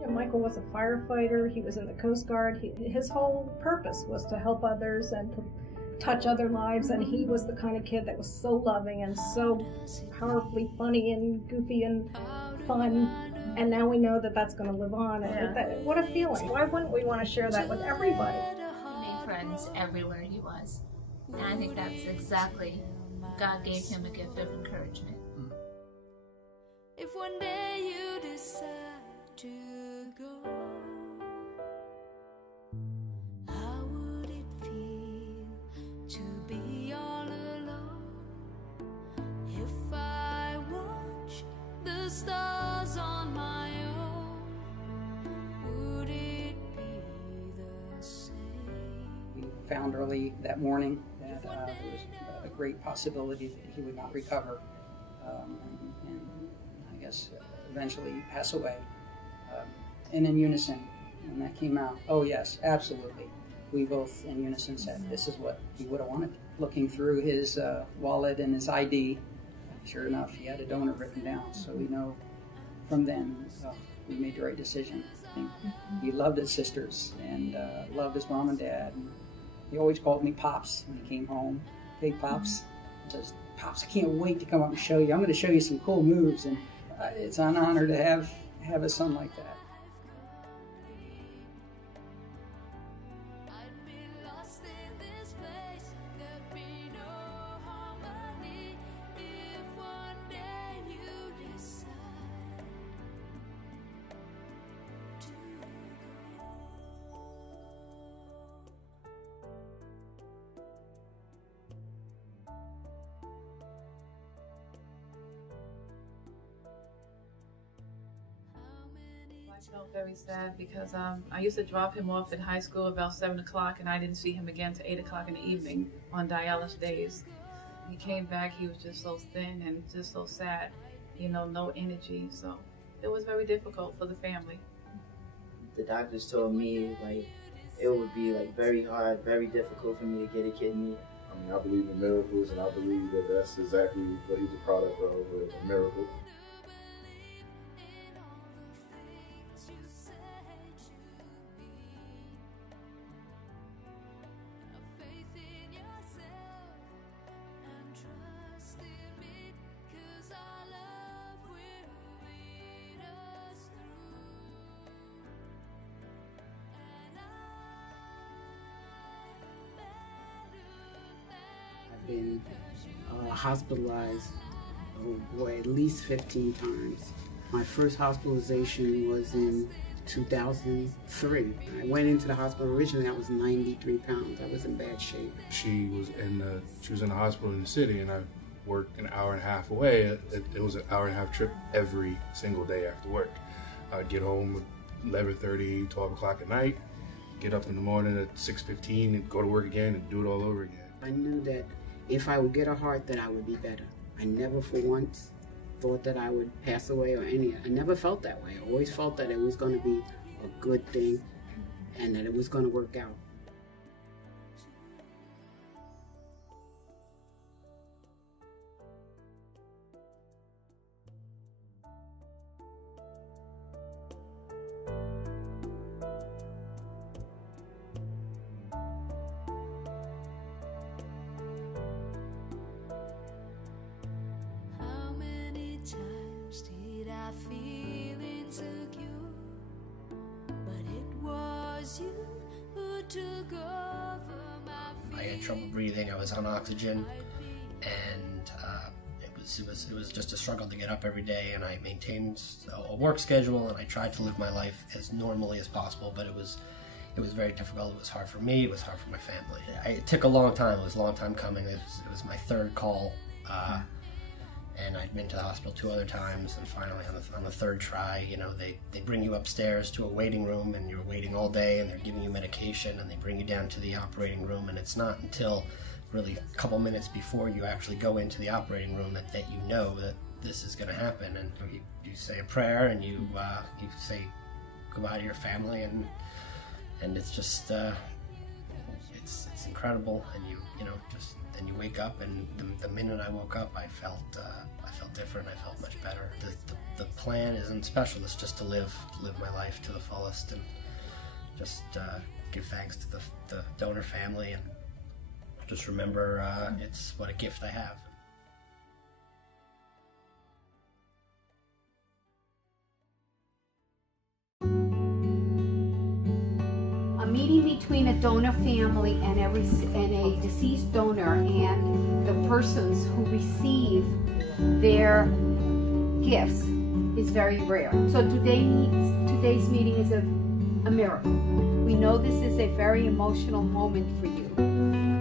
Yeah, Michael was a firefighter. He was in the Coast Guard. His whole purpose was to help others and to touch other lives, and he was the kind of kid that was so loving and so powerfully funny and goofy and fun. And now we know that that's going to live on. And what a feeling. Why wouldn't we want to share that with everybody? He made friends everywhere he was. And I think that's exactly, God gave him a gift of encouragement. If one day you decide to go, how would it feel to be all alone? If I watch the stars on my own, would it be the same? We found early that morning that there was a great possibility that he would not recover, and I guess eventually pass away. And in unison, when that came out, oh yes, absolutely. We both in unison said, this is what he would have wanted. Looking through his wallet and his ID, sure enough, he had a donor written down. So we know from then, we made the right decision. I think he loved his sisters and loved his mom and dad. And he always called me Pops when he came home. Hey, Pops. He says, Pops, I can't wait to come up and show you. I'm going to show you some cool moves. And it's an honor to have a son like that. I felt very sad because I used to drop him off at high school about 7 o'clock, and I didn't see him again to 8 o'clock in the evening on dialysis days. He came back, he was just so thin and just so sad, you know, no energy. So it was very difficult for the family. The doctors told me like it would be like very hard, very difficult for me to get a kidney. I mean, I believe in miracles, and I believe that that's exactly what he's a product of, a miracle. Been hospitalized, oh boy, at least 15 times. My first hospitalization was in 2003. I went into the hospital originally, I was 93 pounds. I was in bad shape. She was in the hospital in the city, and I worked an hour and a half away. It was an hour and a half trip every single day after work. I'd get home at 11:30, 12 o'clock at night, get up in the morning at 6:15 and go to work again and do it all over again. I knew that if I would get a heart, that I would be better. I never for once thought that I would pass away or I never felt that way. I always felt that it was going to be a good thing and that it was going to work out. I feel insecure, but it was you who took over my fear. I had trouble breathing. I was on oxygen, and it was just a struggle to get up every day. And I maintained a work schedule, and I tried to live my life as normally as possible. But it was very difficult. It was hard for me. It was hard for my family. It took a long time. It was a long time coming. It was my third call. And I'd been to the hospital 2 other times, and finally on the third try, you know, they bring you upstairs to a waiting room, and you're waiting all day, and they're giving you medication, and they bring you down to the operating room, and it's not until really a couple minutes before you actually go into the operating room that you know that this is going to happen, and you say a prayer, and you say goodbye to your family, and it's just it's incredible, and you know just then you wake up, and the minute I woke up, I felt different. I felt much better. The plan isn't special. It's just to live my life to the fullest, and just give thanks to the donor family, and just remember it's what a gift I have. A meeting between a donor family and a deceased donor and the persons who receive their gifts is very rare. So today's meeting is a miracle. We know this is a very emotional moment for you.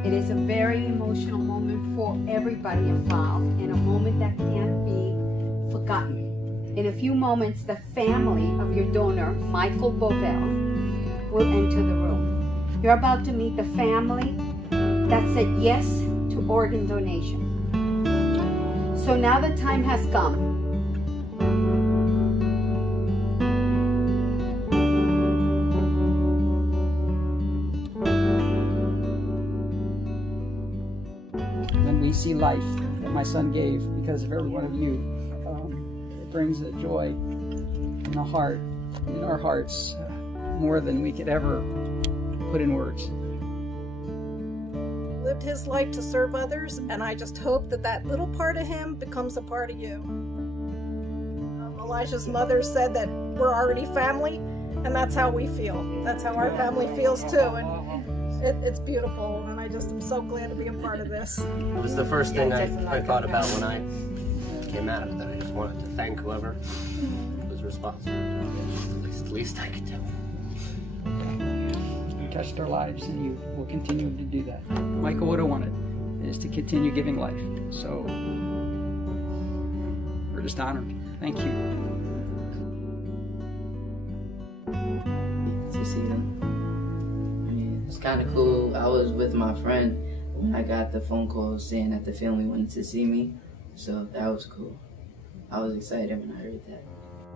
It is a very emotional moment for everybody involved, and a moment that can't be forgotten. In a few moments, the family of your donor, Michael Bovill, will enter the room. You're about to meet the family that said yes to organ donation. So now the time has come. When we see life that my son gave because of every one of you, it brings a joy in the heart, in our hearts, more than we could ever put in words. Lived his life to serve others, and I just hope that that little part of him becomes a part of you. Elijah's mother said that we're already family, and that's how we feel. That's how our family feels too, and it's beautiful, and I just am so glad to be a part of this. It was the first thing I thought about when I came out of it, that I just wanted to thank whoever was responsible. At least I could do. You touched our lives, and you will continue to do that. Michael would have wanted is to continue giving life. So we're just honored. Thank you. To see them. I mean, it's kind of cool. I was with my friend when I got the phone call saying that the family wanted to see me, so that was cool. I was excited when I heard that.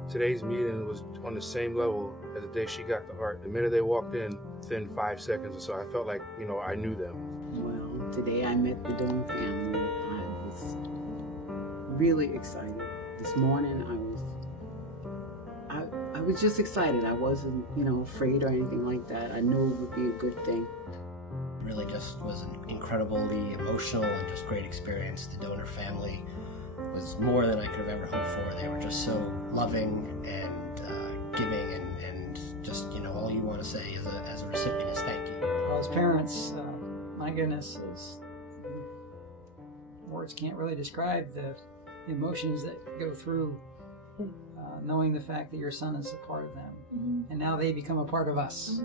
Today's meeting was on the same level as the day she got the heart. The minute they walked in, within 5 seconds or so, I felt like, I knew them. Well, today I met the donor family. I was really excited. This morning I was just excited. I wasn't, afraid or anything like that. I knew it would be a good thing. It really just was an incredibly emotional and just great experience. The donor family was more than I could have ever hoped for. They were just so loving and giving, and just, all you want to say as a recipient is thank you. Well, as parents, my goodness, words can't really describe the emotions that go through knowing the fact that your son is a part of them. And now they become a part of us.